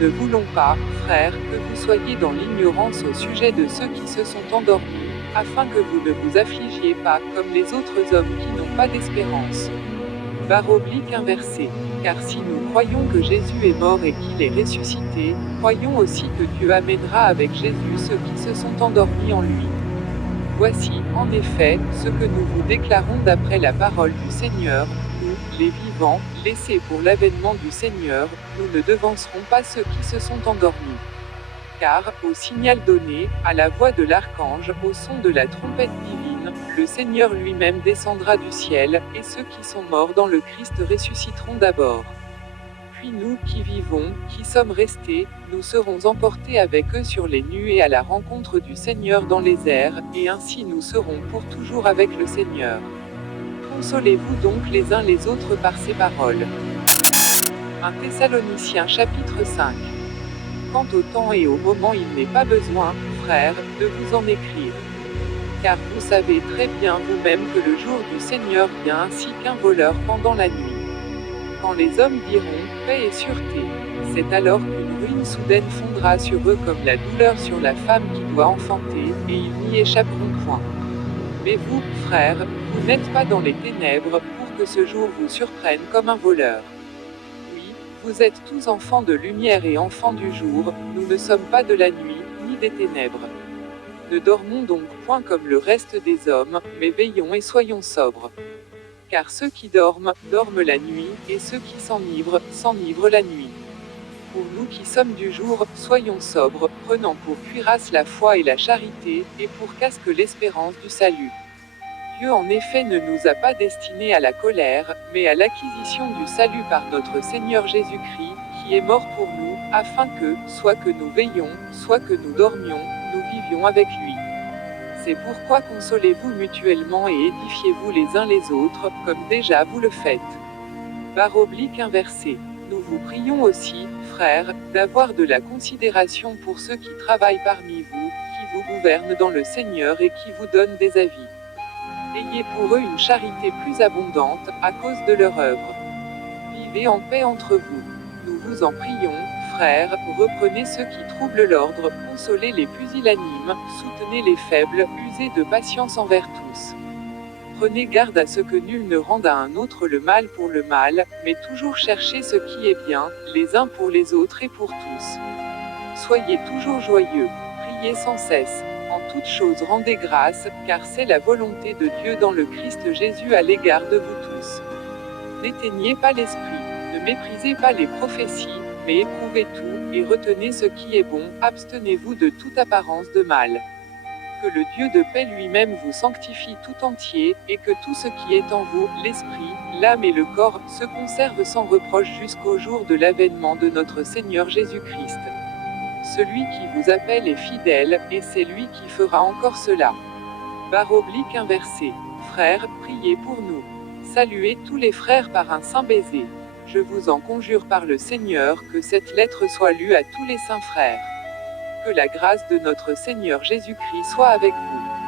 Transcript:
ne voulons pas, frères, que vous soyez dans l'ignorance au sujet de ceux qui se sont endormis, afin que vous ne vous affligiez pas, comme les autres hommes qui n'ont pas d'espérance. / inversé. Car si nous croyons que Jésus est mort et qu'il est ressuscité, croyons aussi que Dieu amènera avec Jésus ceux qui se sont endormis en lui. Voici, en effet, ce que nous vous déclarons d'après la parole du Seigneur, nous, les vivants, laissés pour l'avènement du Seigneur, nous ne devancerons pas ceux qui se sont endormis. Car, au signal donné, à la voix de l'archange, au son de la trompette divine, le Seigneur lui-même descendra du ciel, et ceux qui sont morts dans le Christ ressusciteront d'abord. Puis nous, qui vivons, qui sommes restés, nous serons emportés avec eux sur les nuées à la rencontre du Seigneur dans les airs, et ainsi nous serons pour toujours avec le Seigneur. Consolez-vous donc les uns les autres par ces paroles. 1 Thessaloniciens chapitre 5. Quant au temps et au moment, il n'est pas besoin, frères, de vous en écrire. Car vous savez très bien vous-même que le jour du Seigneur vient ainsi qu'un voleur pendant la nuit. Quand les hommes diront « paix et sûreté », c'est alors qu'une ruine soudaine fondra sur eux comme la douleur sur la femme qui doit enfanter, et ils n'y échapperont point. Mais vous, frères, vous n'êtes pas dans les ténèbres, pour que ce jour vous surprenne comme un voleur. Oui, vous êtes tous enfants de lumière et enfants du jour, nous ne sommes pas de la nuit, ni des ténèbres. Ne dormons donc point comme le reste des hommes, mais veillons et soyons sobres. Car ceux qui dorment, dorment la nuit, et ceux qui s'enivrent, s'enivrent la nuit. Pour nous qui sommes du jour, soyons sobres, prenant pour cuirasse la foi et la charité, et pour casque l'espérance du salut. Dieu en effet ne nous a pas destinés à la colère, mais à l'acquisition du salut par notre Seigneur Jésus-Christ, qui est mort pour nous, afin que, soit que nous veillions, soit que nous dormions, nous vivions avec lui. C'est pourquoi consolez-vous mutuellement et édifiez-vous les uns les autres, comme déjà vous le faites. / inversé. Nous vous prions aussi, frères, d'avoir de la considération pour ceux qui travaillent parmi vous, qui vous gouvernent dans le Seigneur et qui vous donnent des avis. Ayez pour eux une charité plus abondante, à cause de leur œuvre. Vivez en paix entre vous. Nous vous en prions, frères, reprenez ceux qui troublent l'ordre, consolez les pusillanimes, soutenez les faibles, usez de patience envers tous. Prenez garde à ce que nul ne rende à un autre le mal pour le mal, mais toujours cherchez ce qui est bien, les uns pour les autres et pour tous. Soyez toujours joyeux, priez sans cesse. En toutes choses rendez grâce, car c'est la volonté de Dieu dans le Christ Jésus à l'égard de vous tous. N'éteignez pas l'esprit, ne méprisez pas les prophéties, mais éprouvez tout, et retenez ce qui est bon, abstenez-vous de toute apparence de mal. Que le Dieu de paix lui-même vous sanctifie tout entier, et que tout ce qui est en vous, l'esprit, l'âme et le corps, se conserve sans reproche jusqu'au jour de l'avènement de notre Seigneur Jésus-Christ. Celui qui vous appelle est fidèle, et c'est lui qui fera encore cela. / inversé. Frères, priez pour nous. Saluez tous les frères par un saint baiser. Je vous en conjure par le Seigneur que cette lettre soit lue à tous les saints frères. Que la grâce de notre Seigneur Jésus-Christ soit avec vous.